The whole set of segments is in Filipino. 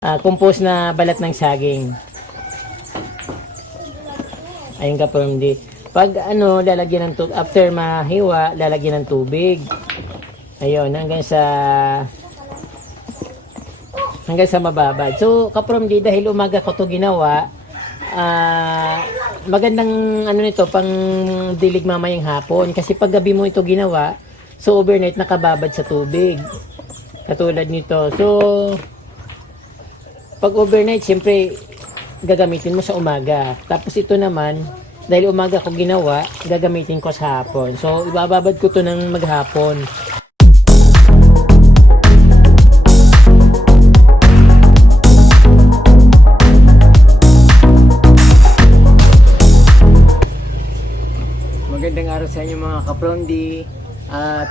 Compost na balat ng saging. Ayun ka di. Pag lalagyan ng tubig, after mahiwa, lalagyan ng tubig. Ayun, hanggang sa mababad. So, di, dahil umaga ko to ginawa, magandang nito, pang dilig mamayang hapon. Kasi pag gabi mo ito ginawa, so overnight nakababad sa tubig. Katulad nito. So, pag overnight, siyempre, gagamitin mo sa umaga. Tapos ito naman, dahil umaga ko ginawa, gagamitin ko sa hapon. So, ibababad ko to ng maghapon. Magandang araw sa inyo mga kaprondi.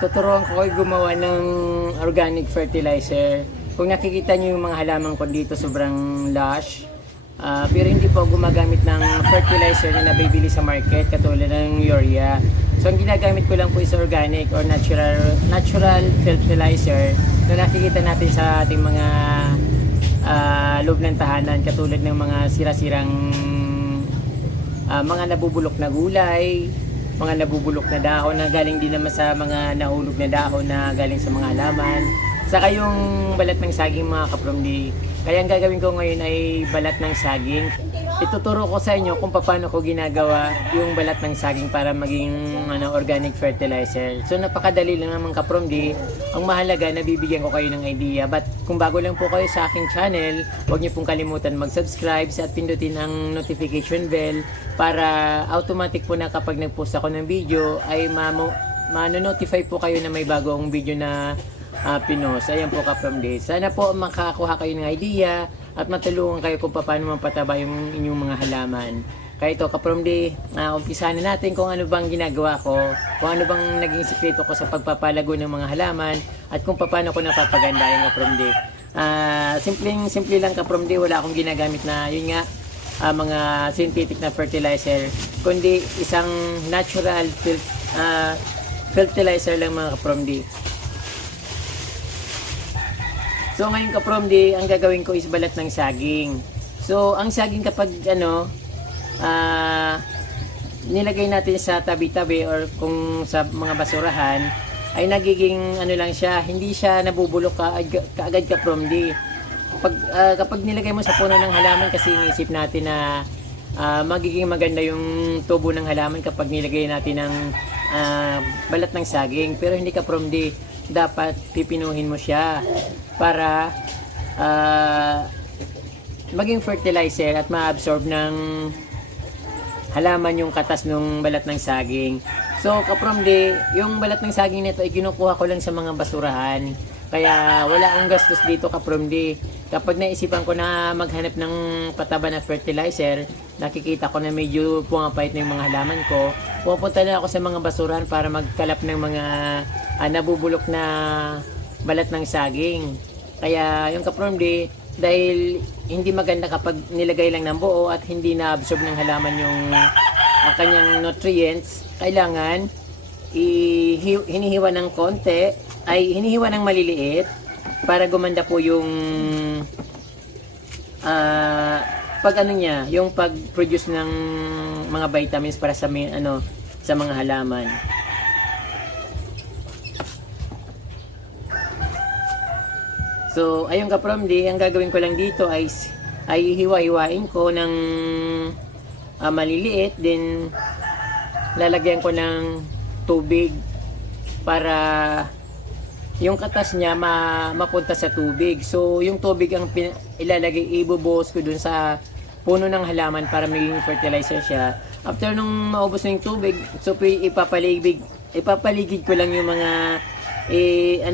Tuturuan ko kayo gumawa ng organic fertilizer. Kung nakikita nyo yung mga halaman ko dito, sobrang lush. Pero hindi po gumagamit ng fertilizer na nabibili sa market katulad ng urea. So ang ginagamit ko lang po is organic or natural fertilizer na nakikita natin sa ating mga loob ng tahanan, katulad ng mga sira-sirang mga nabubulok na gulay, mga nabubulok na dahon na galing din naman sa mga nahulog na dahon na galing sa mga halaman. Saka yung balat ng saging mga kapromdi. Kaya ang gagawin ko ngayon ay balat ng saging. Ituturo ko sa inyo kung paano ko ginagawa yung balat ng saging para maging organic fertilizer. So napakadali lang naman kapromdi. Ang mahalaga, nabibigyan ko kayo ng idea. But kung bago lang po kayo sa aking channel, huwag niyo pong kalimutan mag-subscribe at pindutin ang notification bell para automatic po na kapag nag-post ako ng video ay ma-notify po kayo na may bagong video na pinos. Ayan po kapromdi. Sana po makakuha kayo ng idea at matulungan kayo kung paano mapataba yung inyong mga halaman. Kaya ito kapromdi, umpisahan na natin kung ano bang ginagawa ko, kung ano bang naging sikreto ko sa pagpapalago ng mga halaman at kung paano ko napapaganda yung kapromdi. Simple lang kapromdi, wala akong ginagamit na yun nga mga synthetic na fertilizer, kundi isang natural fertilizer lang mga kapromdi. So ngayon kapromdi, ang gagawin ko is balat ng saging. So ang saging kapag nilagay natin sa tabi-tabi or kung sa mga basurahan, ay nagiging lang siya, hindi siya nabubulok kaagad kapromdi. Kapag nilagay mo sa puno ng halaman, kasi inisip natin na magiging maganda yung tubo ng halaman kapag nilagay natin ng balat ng saging. Pero hindi kapromdi, dapat pipinuhin mo siya para maging fertilizer at ma-absorb ng halaman yung katas ng balat ng saging. So kapromdi, yung balat ng saging nito ay kinukuha ko lang sa mga basurahan. Kaya wala akong gastos dito kapromdi. Kapag naisipan ko na maghanap ng pataba na fertilizer, nakikita ko na medyo pumapait na yung mga halaman ko, pupunta na ako sa mga basurahan para magkalap ng mga nabubulok na balat ng saging. Kaya yung kapromdi, dahil hindi maganda kapag nilagay lang ng buo at hindi na-absorb ng halaman yung kanyang nutrients, kailangan hinihiwa ng konti, ay hinihiwa ng maliliit para gumanda po yung yung pag-produce ng mga vitamins para sa sa mga halaman. So ayun kapromdi, ang gagawin ko lang dito ay hiwa-hiwain ko ng maliliit, din lalagyan ko ng tubig para yung katas niya mapunta sa tubig. So yung tubig ang ilalagay, ibubuhos ko dun sa puno ng halaman para maging fertilizer siya. After nung maubos na yung tubig, so ipapaligid ko lang yung mga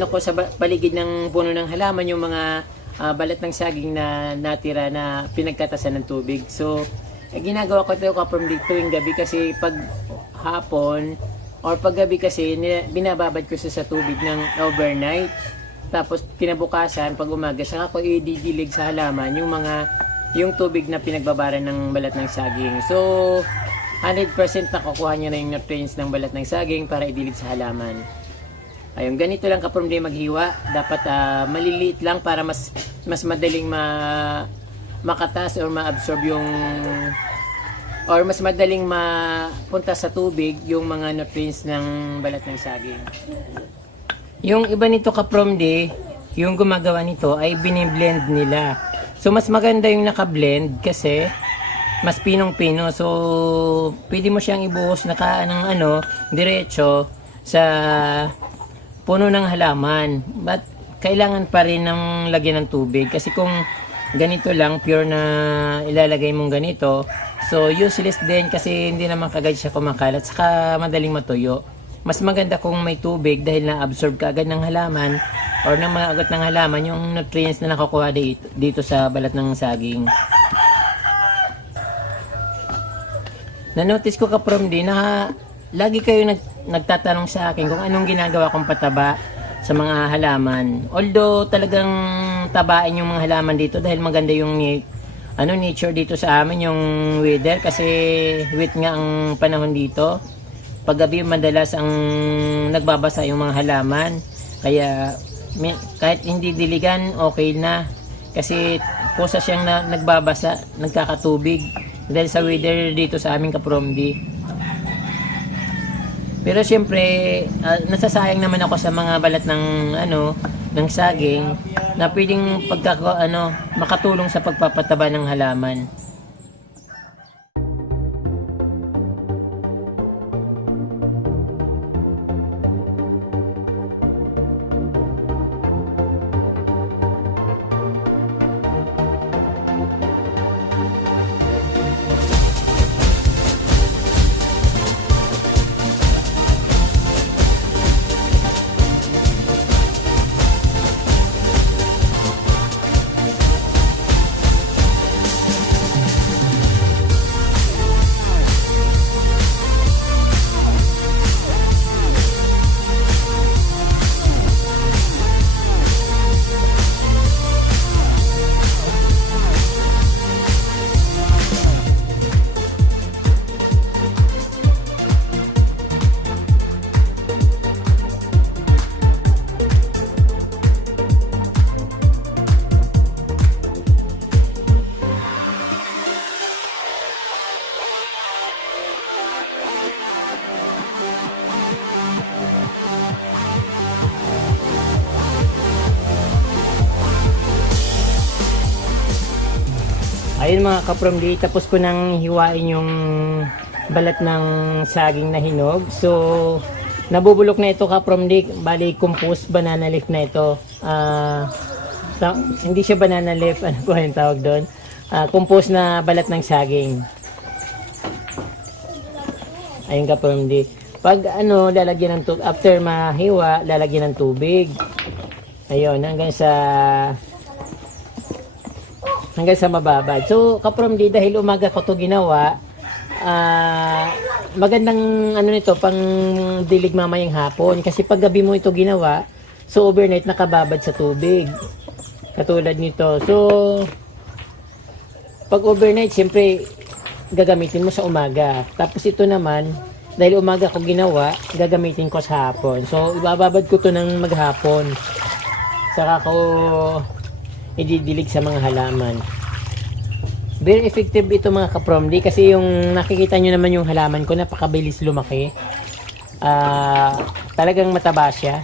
ko sa paligid ng puno ng halaman, yung mga balat ng saging na natira na pinagkatasan ng tubig. So ginagawa ko ito kapromdi tuwing gabi, kasi pag hapon or paggabi kasi binababad ko sa tubig ng overnight. Tapos kinabukasan pag umaga saka ko ididilig sa halaman yung tubig na pinagbabaran ng balat ng saging. So 100% nakukuha niya na yung nutrients ng balat ng saging para idilig sa halaman. Ayun, ganito lang kapromdi maghiwa. Dapat maliliit lang para mas madaling makatas or ma-absorb yung or mas madaling mapunta sa tubig yung mga nutrients ng balat ng saging. Yung iba nito kapromdi, yung gumagawa nito ay biniblend nila. So mas maganda yung naka-blend kasi mas pinong-pino. So pwede mo siyang ibuhos ng diretso sa puno ng halaman. But kailangan pa rin ng lagyan ng tubig kasi kung ganito lang pure na ilalagay mong ganito, so useless din kasi hindi naman kagad siya kumakalat saka madaling matuyo. Mas maganda kung may tubig dahil na-absorb ka agad ng halaman or ng mga agat ng halaman yung nutrients na nakukuha dito sa balat ng saging. Na-notice ko kapromdi na lagi kayo nagtatanong sa akin kung anong ginagawa kong pataba sa mga halaman. Although talagang tabain yung mga halaman dito dahil maganda yung nature dito sa amin, yung weather kasi wet nga ang panahon dito. Paggabi madalas ang nagbabasa yung mga halaman. Kaya kahit hindi diligan okay na kasi kusa siyang nagbabasa, nagkakatubig dahil sa weather dito sa aming kapromdi. Pero siyempre, nasasayang naman ako sa mga balat ng saging na pwedeng makatulong sa pagpapataba ng halaman. Ayun mga kapromdi, tapos ko nang hiwain yung balat ng saging na hinog. So, nabubulok na ito kapromdi, bali compost banana leaf na ito. Hindi siya banana leaf, ano po yung tawag doon? Compost na balat ng saging. Ayun kapromdi. Pag lalagyan ng tubig, after mahiwa, lalagyan ng tubig. Ayun, hanggang sa mababad. So, kapromdi, dahil umaga ko to ginawa, magandang nito, pang dilig mamayang hapon. Kasi pag gabi mo ito ginawa, so overnight nakababad sa tubig. Katulad nito. So, pag overnight, siyempre, gagamitin mo sa umaga. Tapos ito naman, dahil umaga ko ginawa, gagamitin ko sa hapon. So, ibababad ko to ng maghapon. Saka ko ididilig sa mga halaman. Very effective ito mga kapromdi kasi yung nakikita nyo naman yung halaman ko, napakabilis lumaki. Talagang mataba siya.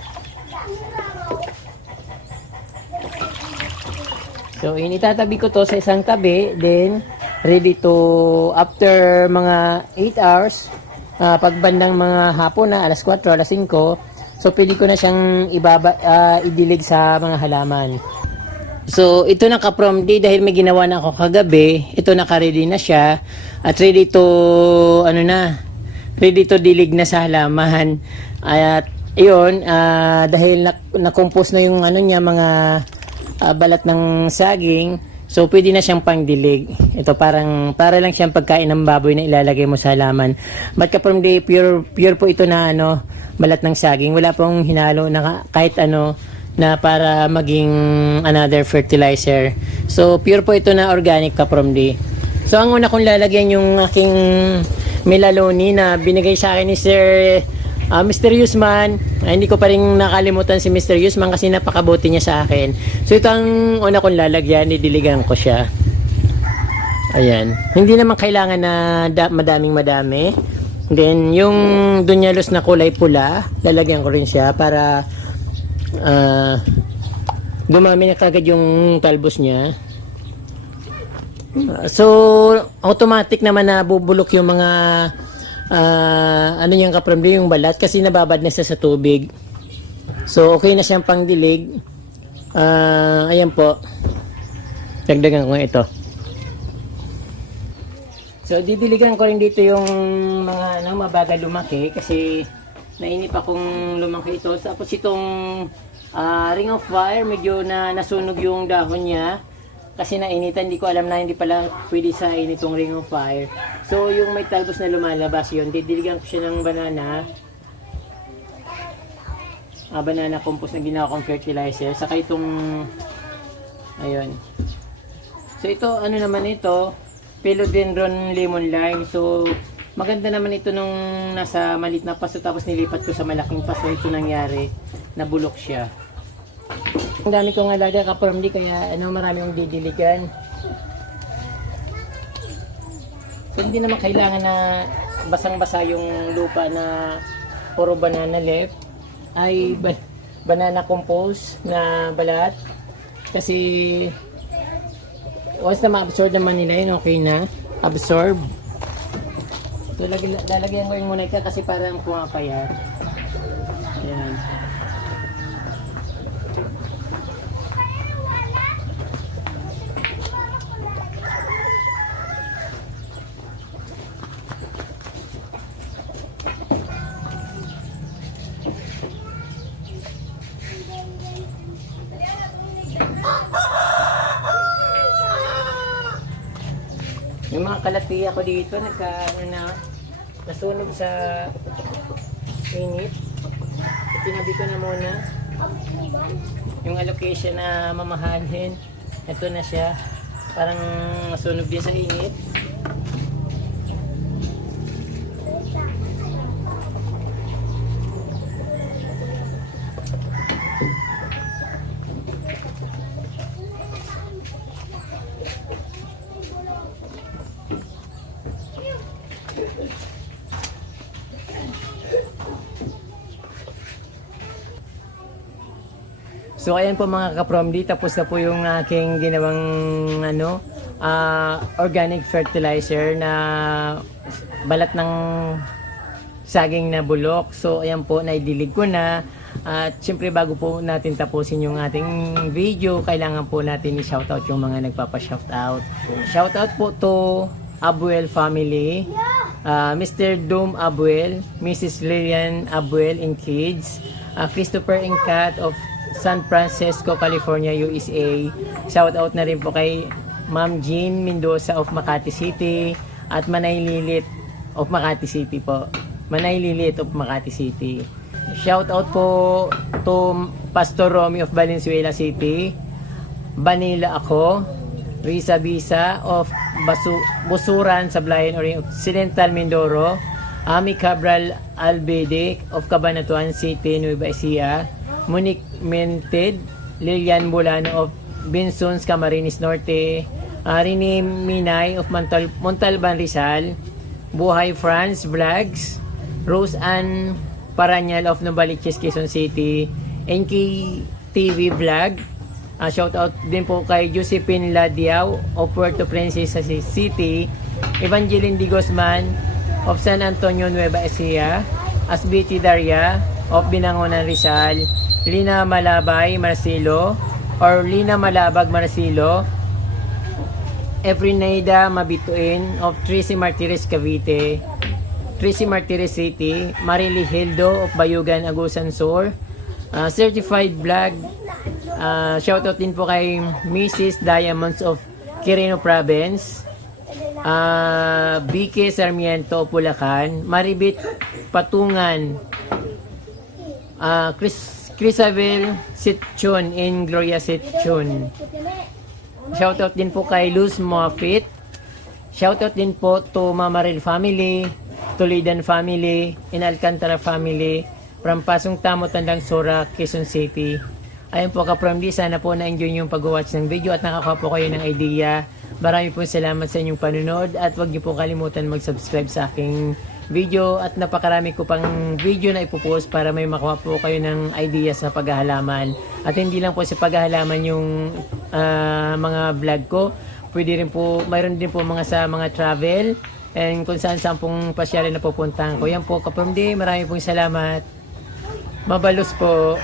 So itatabi ko to sa isang tabi, then ready to after mga 8 hours, pagbandang mga hapon na alas 4, alas 5, so pwede ko na siyang idilig sa mga halaman. So, ito na kapromdi dahil may ginawa na ako kagabi, ito naka-ready na siya at ready to ready to dilig na sa halaman. At iyon, dahil na-compose na yung niya mga balat ng saging, so pwede na siyang pangdilig. Ito para lang siyang pagkain ng baboy na ilalagay mo sa halaman. But kapromdi, pure po ito na balat ng saging. Wala pong hinalo na kahit na para maging another fertilizer. So, pure po ito na organic kapromdi. So, ang una kong lalagyan yung aking melaloni na binigay sa akin ni Mr. Yusman. Ay, hindi ko pa rin nakalimutan si Mr. Yusman kasi napakabuti niya sa akin. So ito ang una kong lalagyan, didiligan ko siya. Ayan. Hindi naman kailangan na madami. Then yung dunyalos na kulay pula, lalagyan ko rin siya para dumami na kagad yung talbos niya. So automatic naman na bubulok yung mga ano yung kapramli, yung balat kasi nababad na siya sa tubig. So okay na siyang pangdilig. Ayan po, dagdagan ko ito. So didiligan ko rin dito yung mga mabagal lumaki kasi nainip akong lumaki ito. Tapos itong ring of fire, medyo nasunog yung dahon niya kasi nainitan. Hindi ko alam na hindi pala pwede sa initong ring of fire. So yung may talbos na lumalabas yun, didiligan ko siya ng banana. Banana compost na ginawa kong fertilizer. Saka itong ayun. So ito, ano naman ito, Philodendron lemon lime. So maganda naman ito nung nasa maliit na paso tapos nilipat ko sa malaking paso. Ito nangyari, nabulok siya. Ang dami kong alaga kapramdi kaya marami kong didiligan. So hindi naman kailangan na basang-basa yung lupa na puro banana left. Ay banana compost na balat. Kasi once na ma-absorb naman nila yun, okay na. Absorb. So lalagyan ko yung muna ika kasi parang pumapayat. Ayan. Yung mga kalatiya ko dito nasunog sa init. Tinabi ko na muna yung allocation na mamahalin. Ito na siya, parang nasunog din sa init. So ayan po mga kapromdi, tapos na po yung aking ginawang organic fertilizer na balat ng saging na bulok. So ayan po, naidilig ko na. At syempre bago po natin tapusin yung ating video, kailangan po natin i-shoutout yung mga nagpapa-shoutout. Shoutout po to Abuel family, Mr. Dom Abuel, Mrs. Lilian Abuel and kids, Christopher and Kat of San Francisco, California, USA. Shout out na rin po kay Ma'am Jean Mendoza of Makati City at Manay Lilit of Makati City po. Manay Lilit of Makati City. Shout out po to Pastor Romy of Valenzuela City. Banila ako. Risa Bisa of Busuran, Sablayan Occidental, Mindoro. Ami Cabral Albede of Cabanatuan City, Nueva Ecija. Monique Mented, Lilian Bulano of Binsons, Camarines Norte, Rene Minay of Montalban, Rizal, Buhay France Vlogs, Rose Ann Paranyal of Novaliches, Quezon City, NK TV Vlog. Shout out din po kay Josephine Ladiao of Puerto Princesa City, Evangeline Di Guzman of San Antonio, Nueva Ecija, Asbiti Daria of Binangonan, Rizal, Lina Malabay Marcelo or Lina Malabag Marcelo, Efrineda Mabituin of Tracy Martires Cavite, Tracy Martires City, Marily Hildo of Bayugan, Agusan Sur, Certified Vlog. Shoutout din po kay Mrs. Diamonds of Quirino Province, BK Sarmiento, Bulacan, Maribit Patungan, Crisabel Sitchon in Gloria Sitchon. Shoutout din po kay Luz Mofit. Shoutout din po to Mamaril family, Toledan family, in Alcantara family, from Pasong Tamo, Tandang Sora, Quezon City. Ayun po ka-from D, sana po na-enjoy yung pag-watch ng video at nakakuha po kayo ng idea. Marami po salamat sa inyong panunod at huwag niyo po kalimutan mag-subscribe sa aking video at napakarami ko pang video na ipopost para may makuha po kayo ng idea sa paghahalaman. At hindi lang po sa paghahalaman yung mga vlog ko. Pwede rin po, mayroon din po mga sa mga travel and kung saan saan pong pasyalan na pupuntahan ko. Yan po ka-from D, marami pong salamat. Mabalos po.